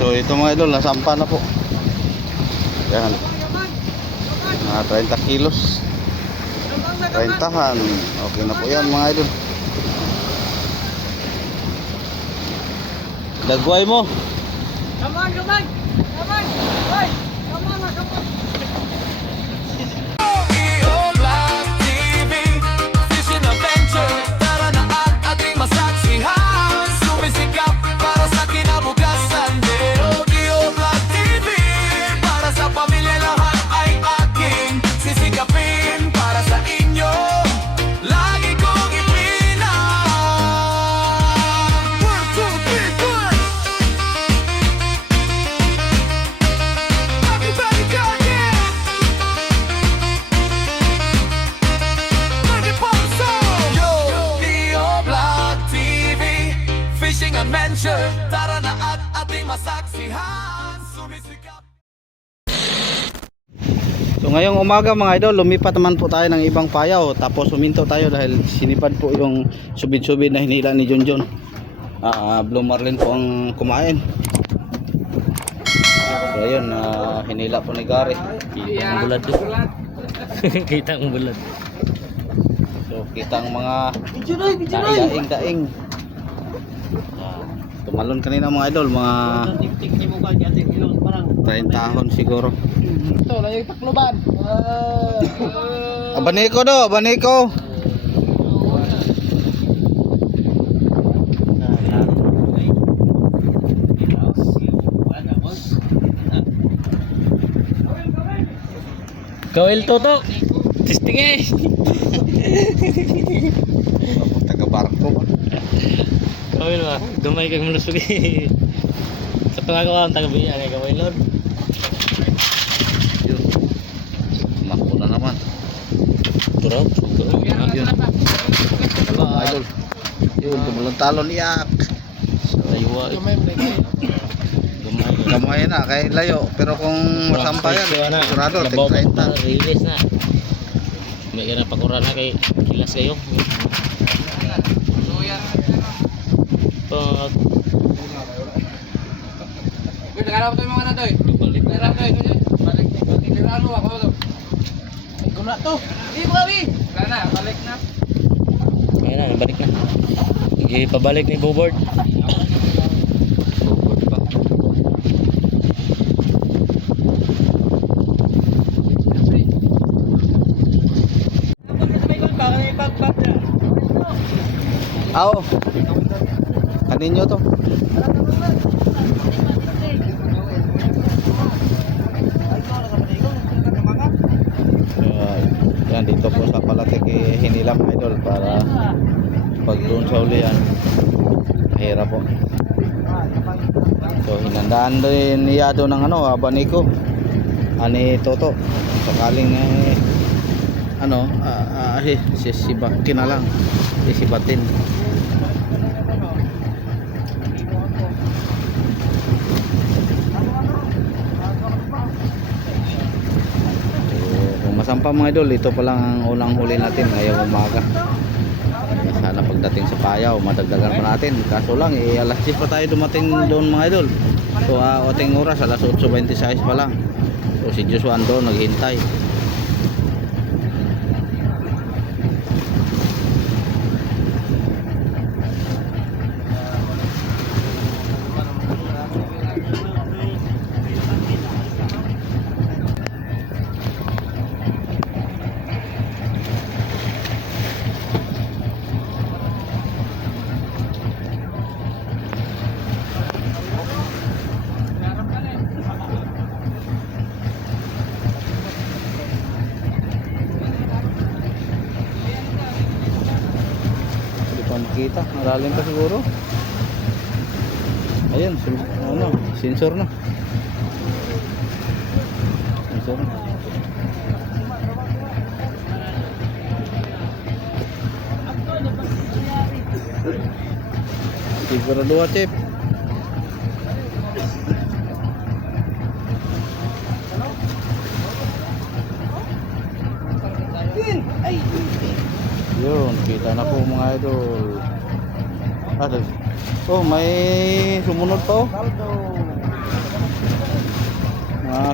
So ito mga idol, nasampa na po. Yan. 30 kilos. 30han. Okay na po yan mga idol. Dagway mo. Come on, come on. Come on. Hoy, come on, come on. Fishing adventure, tara na at ating masaksihan. Sumisikap para sa kinabukasan. Geo Vlog TV, para sa pamilya lahat ay aking sisikapin. Para sa inyo, lagi kong ipinang 1, 2, 3, 4. Everybody go again. Geo Vlog TV, Fishing Adventure, tara na at ating masaksihan. Sumisikap. So ngayong umaga mga idol, lumipat naman po tayo ng ibang payaw. Tapos huminto tayo dahil sinipad po yung subid-subid na hinila ni Junjun. Blue Marlin po ang kumain. So ayun, hinila po ni Gary. Kita ang bulat doon. Kita ang bulat. So kita ang mga daing-daing. Tumalon kanina mga idol, mga Tik-tik ni mo ka ating ilong parang 30 tahon siguro. Ito, lang yung takloban. Abaniko do, abaniko. Kawil toto. Testing eh. Taga barko. Kawil ba? Gamay kang malusog eh. Sa pangagawa ang taga-biya kay kawil lord. Yun. Mako na naman. Turok. Yun. Mga idol. Yun, tumalon talon iyak. Laywa. Gamay. Kamay na, kay layo. Pero kung masampa yan, sigurado, tig 30. Release na. May ganang pakura na kay kilas kayo. Pag Nagharap tayo mga natoy. balik na. Nagharap tayo. Balik na ano ako to. Kung na to. Di ba kami? Wala na, balik na. Ayun na, nabalik na. Ipabalik ni Bobord. Bukod pa. Aw. Kaninyo to. Yan dito po sa Palatek hinilam idol para pag doon sa ulian mahirap po. So hinandaan din niya doon ng abaniko ani Toto sakaling sisibakin na lang sisibatin. Masampa mga idol, ito pa lang ang unang huli natin ngayong umaga. Sana pagdating sa payaw madagdagan pa natin, kaso lang alas 10 pa tayo dumating doon mga idol. So ating oras alas 8:26 pa lang. So si Joshua doon naghintay. Makita, malalim pa siguro. Ayun, sensor na. Sensor na. Siguro 2 chip. Yun, kita na po mga idol. Oh, may sumunod pa oh.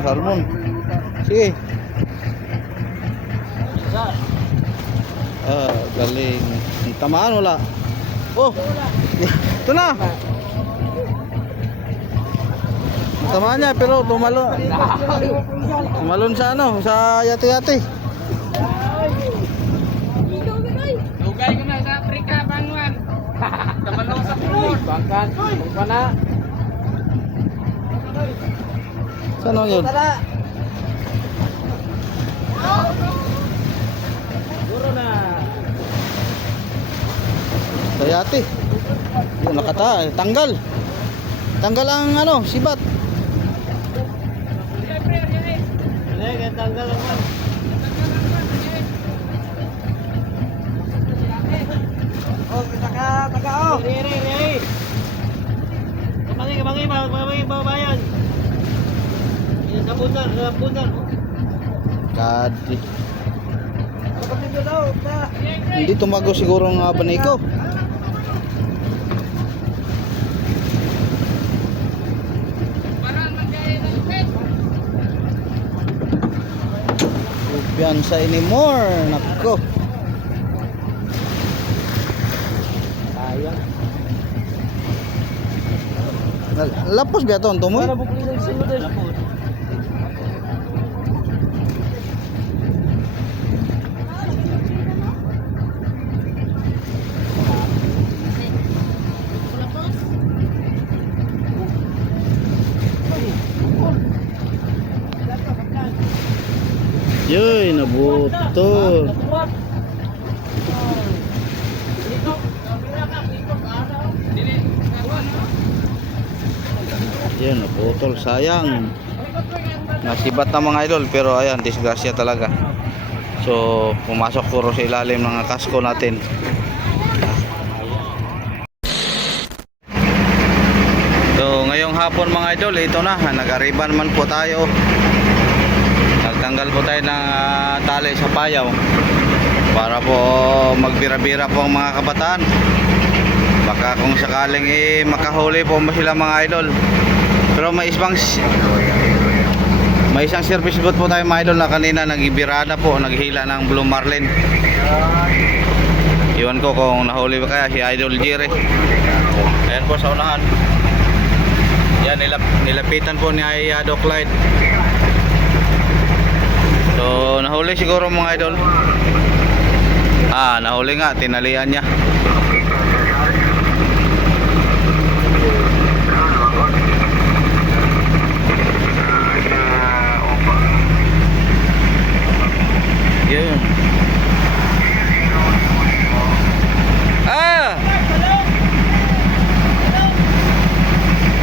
salmon. Sige. Galing. Tamaan wala. Oh. Ito na. Tamaan niya pero tumalon. Tumalon sa ano, sa yati-yati. Lugay ko na sa Afrika, Bangwan. Tamalong sa pulot. Bangkan, bangkana. Saan yun? Duro na. Sa yati. Yun, nakata. Tanggal. Tanggal ang ano, sibat. Sige, tanggal naman. Oh, taka oh. Re. Kabangi bayan. Ini sa pundan. Kadi. Hindi tumago siguro ang abanay ko. Piyansa anymore. Nako. Sayang. Lapos biya to tumoy. Para bukli ng sunod eh. Lapos. Yoy, nabuto. Yan, naputol. Sayang. Nasibat na mga idol, pero ayan, disgrasya talaga. So, pumasok puro sa ilalim ng kasko natin. So, ngayong hapon mga idol, ito na. Nag-ariban man po tayo. Nagtanggal po tayo ng tali sa payaw para po magbira-bira po ang mga kabataan. Baka kung sakaling makahuli po sila mga idol. Pero may isang service boat po tayo mga idol na kanina nagbirada po, naghila ng Blue Marlin. Iwan ko kung nahuli ba kaya si Idol Jerry. Ayan po sa unahan. Yan, nilapitan po ni Doc Clyde. So nahuli siguro mga idol. Nahuli nga, tinalian niya. Yun.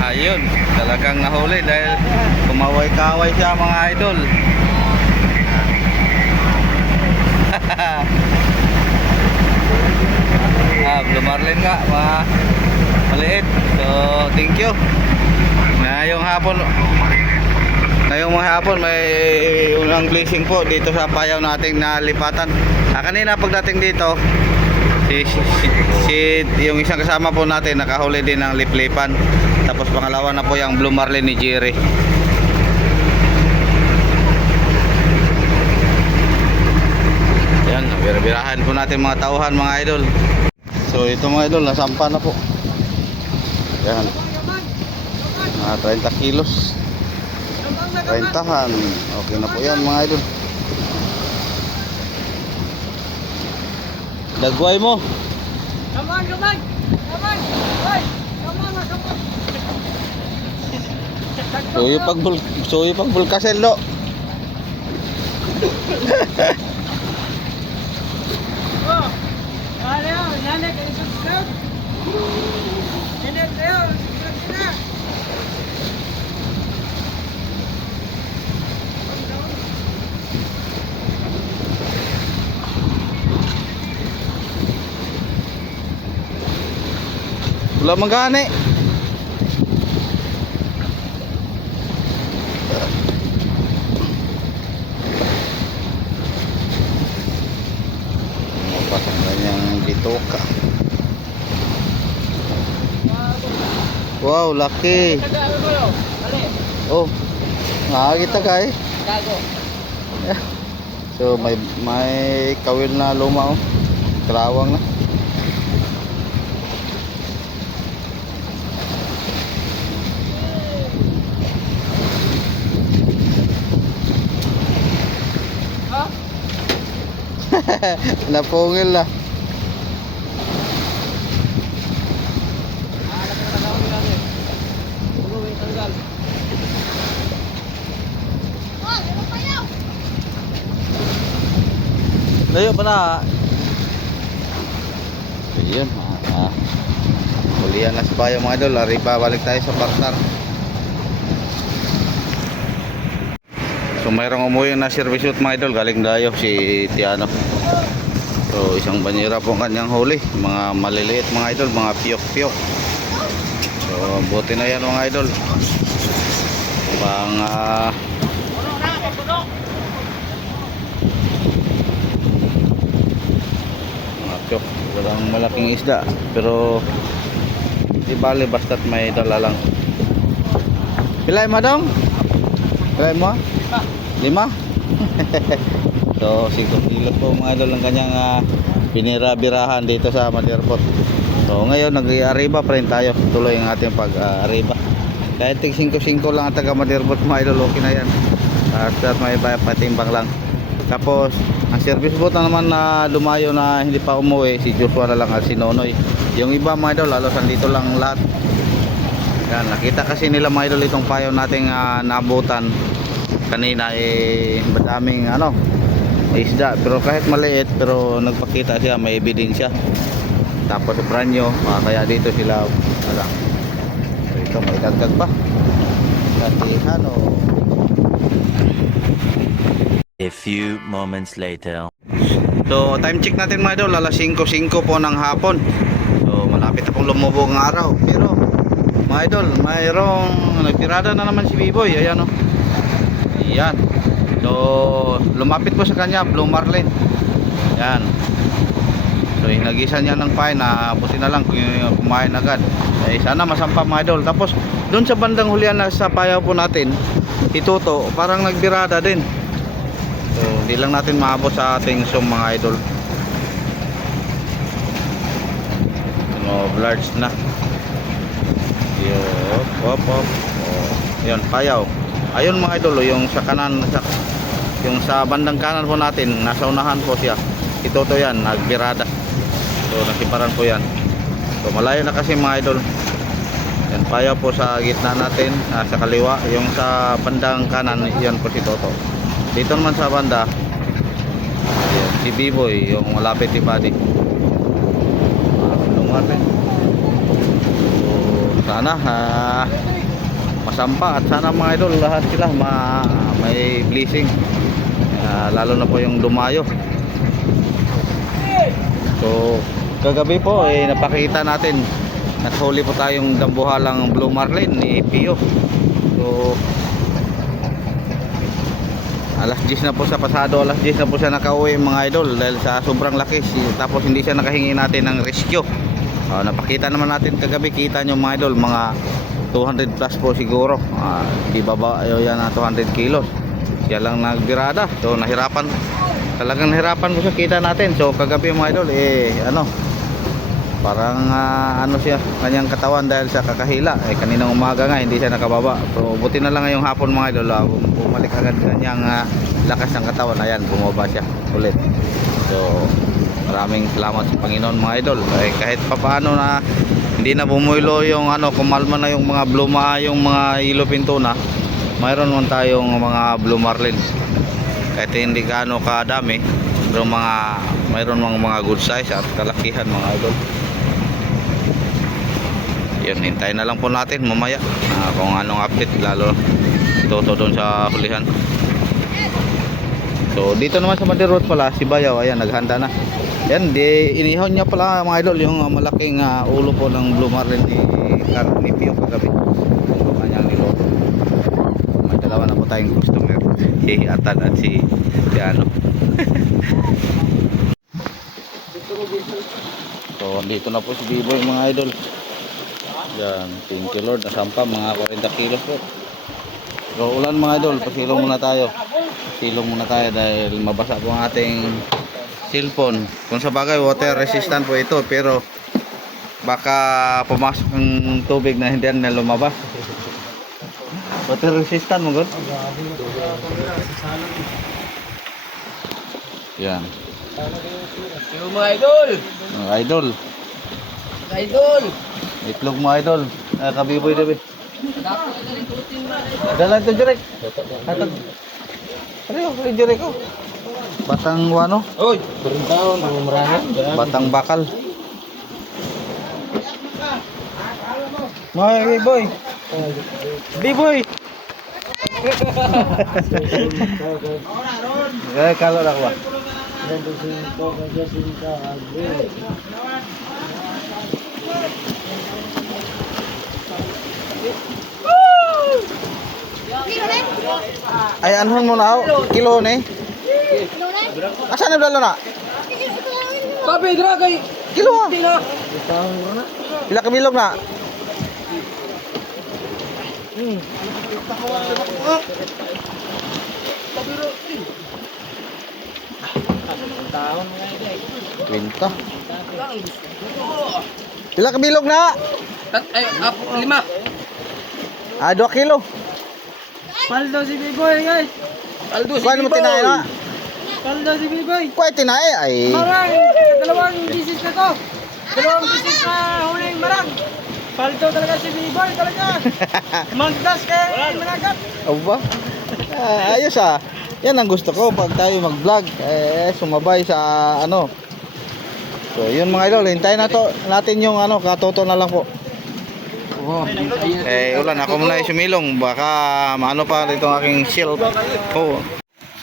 Ayun, talagang nahuli dahil kumaway-kaway siya mga idol. Blue Marlin nga, mga maliit. So, thank you. Ngayong hapon may unang blessing po dito sa payaw nating nalipatan. Kanina pagdating dito, yung isang kasama po natin nakahuli din ng liplipan. Tapos pangalawa na po yung Blue Marlin ni Jerry. Yan, birahan po natin mga tauhan mga idol. So ito mga idol, nasampa na po. Yan. 30 kilos. 30han. Okay na po yan mga idol. Dagway mo. Come on. Hoy, come on. Suyo pag bulkasel no. Oh. Aleo, nane ka subscribe. Nene Leo, subscribe na. Wala magani. Pasang ganyang bitoka. Wow, laki. Oh, Nakakita ka eh. Gago. So may kawil na luma oh. Karawang na. Ha? Napungil na. Layo pa na. Ayun. Hulihan na sa bayo mga idol. Arriba balik tayo sa Bartar. So mayroong umuwi na service shoot mga idol. Galing dayo si Tiano. So isang banyera po ang kanyang huli. Mga maliliit mga idol. Mga piyok-piyok. So buti na yan mga idol. Pang walang malaking isda pero di bali basta't may dala lang. Pilay mo dong? Pilay mo? 5? So 5 kilos po mga idol ang kanyang binira-birahan dito sa Madirpot. So ngayon nag-arriba pa rin tayo. Tuloy ang ating pag-arriba. Kahit 5-5 lang ang taga Madirpot mga idol, okay na yan. At may patimbang lang. Tapos ang service boat na naman na lumayo na hindi pa umuwi, si Joshua na lang at si Nonoy. Yung iba mga idol, halos andito lang lahat. Yan, nakita kasi nila mga idol itong payo nating nabutan kanina madaming isda, pero kahit maliit pero nagpakita siya, may ebidensya. Tapos pranyo, kaya dito sila so ito may dagdag pa kasi A few moments later. So time check natin mga idol, alas 5:05 po ng hapon. So malapit na pong lumubog ang araw. Pero mga idol, mayroong nagtirada na naman si Biboy. Ayan o. Ayan. So lumapit po sa kanya, Blue Marlin. Ayan. So hinagisan niya ng pain na buti na lang kung kumain agad. Sana masampa mga idol. Tapos doon sa bandang hulihan na sa payaw po natin, ituto, parang nagbirada din. So hindi lang natin maabot sa ating zoom mga idol. Large na. Hop. Yun, payaw. Ayun mga idol, yung sa kanan, yung sa bandang kanan po natin, nasa unahan po siya. Ito to yan, nagbirada. So nasiparan po yan. So malayo na kasi mga idol. Yan, payaw po sa gitna natin, sa kaliwa. Yung sa bandang kanan, yan po si Toto. Dito naman sa banda, ayan, si Biboy, yung malapit ni Buddy. Lumarin. So, sana masampa at sana mga idol lahat sila may blessing. Lalo na po yung dumayo. So kagabi po napakita natin at huli po tayong dambuhalang Blue Marlin ni Pio. So alas 10 na po sa pasado, alas 10 na po siya nakauwi mga idol dahil sa sobrang laki. Tapos hindi siya nakahingi natin ng rescue. Napakita naman natin kagabi, kita nyo mga idol, mga 200 plus po siguro. Di baba yan na 200 kilos. Siya lang nagbirada. So nahirapan, talagang nahirapan po siya, kita natin. So kagabi mga idol parang siya, kanyang katawan dahil sa kakahila. Kaninang umaga nga hindi siya nakababa. So buti na lang ngayong hapon mga idol, bumalik agad kanyang lakas ng katawan. Ayan, bumaba siya ulit. So maraming salamat sa Panginoon mga idol. Kahit papaano na hindi na bumuilo yung kumalma na yung mga bluma, yung mga ilo pinto na, mayroon man tayong mga Blue Marlin. Kahit hindi gaano kadami, pero mayroon mga good size at kalakihan mga idol. Yun, hintayin na lang po natin mamaya kung anong update, lalo Toto doon sa hulihan. So dito naman sa Madirpot pala, si Bayaw, ayan, naghanda na. Yan, inihon niya pala mga idol yung malaking ulo po ng Blue Marlin ni Pio kagabi. So kanyang niloto. May dalawa na po tayong customer, si Atan at si Ano. So dito na po si Biboy mga idol. Yan, thank you Lord, nasampa mga 40 kilos po. So ulan mga idol, pasilong muna tayo. Silong muna tayo dahil mabasa po ang ating cellphone. Kung sa bagay water resistant po ito, pero baka pumasok ang tubig na hindi na lumabas. Water resistant mo gud. Yan. Yo mga idol. Mga idol. Mga idol. Itlog mo idol. Kabiboy David. Dala ito direk. Hatag. Ano direk ko? Batang wano? Oy, beritaon marami. Batang bakal. Mga B-boy. B-boy. Kalau dah kuat. Ay anhon mo na kilo ni. Asa na dalo na? Sabi dira kay Kilo. Pila ka bilog na? Kwenta. Pila ka bilog na? Ay, 5. 2 kilo. Paldo si B-boy guys. Paldo si Kuan mo tinay na? Paldo si B-boy. Kuan tinay ay. Marang, dalawang bisis na to. Dalawang bisis na huling marang. Paldo talaga si B-boy talaga. Magdas kay managat. Aba. Ayos ah. Yan ang gusto ko pag tayo mag-vlog, sumabay sa ano. So, yun mga idol, hintayin natin yung ano, katoto na lang po. Ulan, ako muna sumilong, baka maano pa dito ang aking shield. Oh.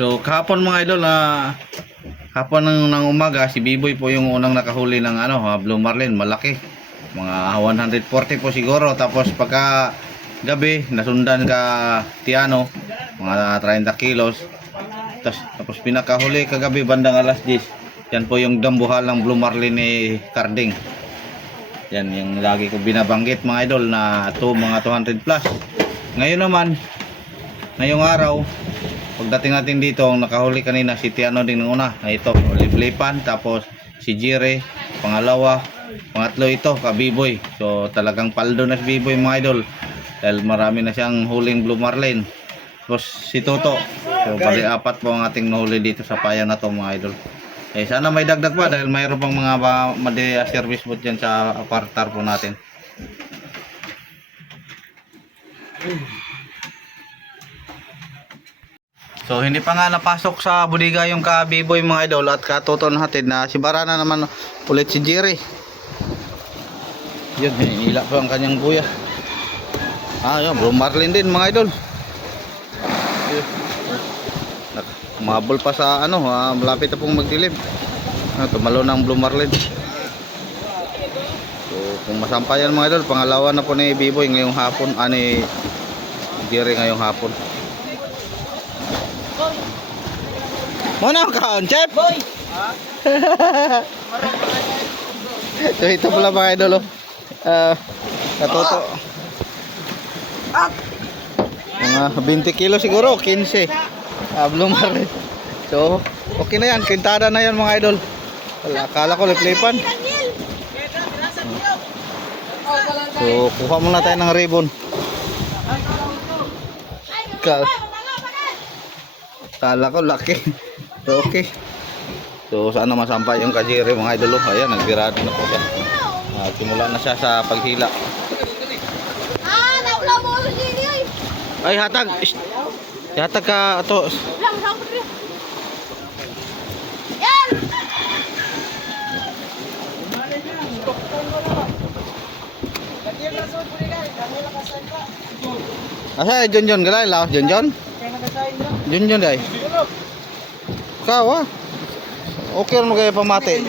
So, kahapon mga idol, hapon ng umaga, si B-boy po yung unang nakahuli ng ano, blue marlin, malaki. Mga 140 po siguro, tapos pagka gabi, nasundan ka Tiano, mga 30 kilos. Tapos pinakahuli kagabi bandang alas 10. Yan po yung dambuhal ng blue marlin ni Carding. Yan yung lagi ko binabanggit mga idol na mga 200 plus. Ngayon naman, ngayong araw, pagdating natin dito, ang nakahuli kanina si Tiano din ng una. Ito, Liplipan, tapos si Jire, pangalawa, pangatlo ito, Kabiboy. So talagang paldo na si Biboy mga idol. Dahil marami na siyang huling blue marlin. Tapos si Toto. So bali 4 po ang ating nahuli dito sa payan na to mga idol. Sana may dagdag pa dahil mayroon pang mga service boat dyan sa apartar po natin. So hindi pa nga napasok sa bodega yung Kabiboy mga idol at katoton hatid na si Barana naman ulit si Jerry. Yun, hinila po ang kanyang buya. Yun, blue marlin din mga idol. Mabol pa sa ano, malapit na pong magdilim. Tumalo ng blue marlin. So kung masampayan mga idol, pangalawa na po ni B-boy ngayong hapon, ni Jerry ngayong hapon. Muna ka, chef. So ito pala mga idol, katoto. Mga 20 kilo siguro, 15. Blue marlin. So, okay na yan. Kintada na yan mga idol. Akala ko liplipan. So, kuha muna tayo ng ribbon. Akala ko laki. So, okay. So, sana masampay yung kajiri mga idol. Ayan, nagbirado na po siya. Simula na siya sa paghila. Ay, hatag. Hatag ka ito. Asa John galay laos John. John dai. Kawa. Okay mo kay pamati.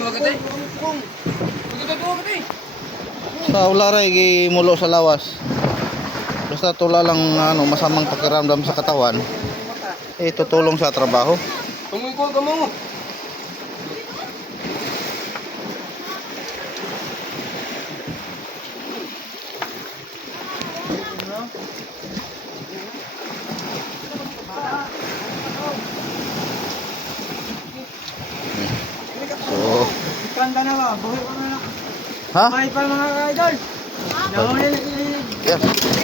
Sa ularay gi mulo sa lawas. Basta tula lang ano masamang pakiramdam sa katawan. Tutulong sa trabaho. Tumingkol ka mo. ang dalawa. Buhay pa na. Ha? Buhay pa mga idol. Nahuli na si... Yan.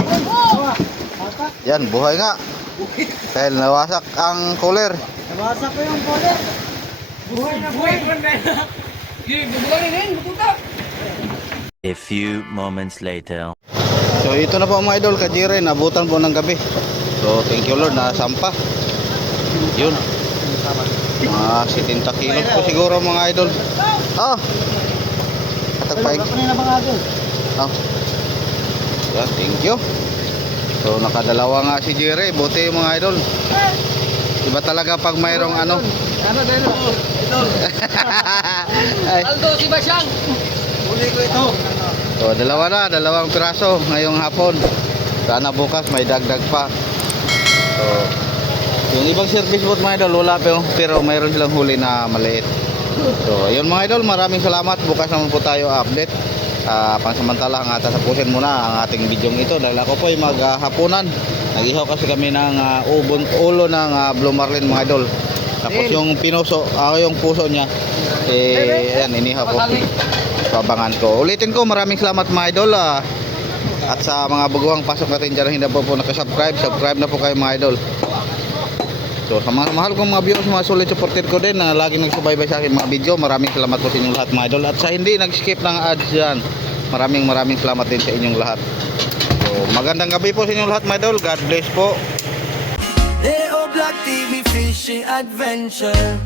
Dalawa. Apat. Yan, buhay nga. Dahil nawasak ang cooler. Nabasa ko yung poder. Buhay na buhay. A few moments later. So ito na po mga idol, Kajire, nabutan po ng gabi. So thank you Lord, nasampa. Yun. Mga 70 kilos po siguro mga idol. Oh. Katagpaig. Oh. Yeah, thank you. So nakadalawa nga si Jire, buti mga idol. Iba talaga pag mayroong ano. Ano dahil ito? Ay. Aldo si Basyang. Huli ko ito. So dalawang piraso ngayong hapon. Sana bukas may dagdag pa. So yung ibang service boat mga idol wala pa, pero mayroon silang huli na maliit. So ayun mga idol, maraming salamat. Bukas naman po tayo update. Pansamantala nga tatapusin muna ang ating video ito dahil ako po ay maghapunan. Nag-ihaw kasi kami ng ulo ng Blue Marlin mga idol. Tapos yung pinuso, yung puso niya ayan, inihaw ko. So abangan ko. Ulitin ko, maraming salamat mga idol. At sa mga baguhang pasok natin dyan, hindi po nakasubscribe, subscribe na po kayo mga idol. So sa mga mahal kong mga viewers, mga solid supporter ko din na lagi nagsubaybay sa akin mga video, maraming salamat po sa inyong lahat mga idol. At sa hindi nag-skip ng ads dyan, maraming salamat din sa inyong lahat. So magandang gabi po sa inyong lahat mga idol. God bless po. Leo Black TV Fishing Adventure.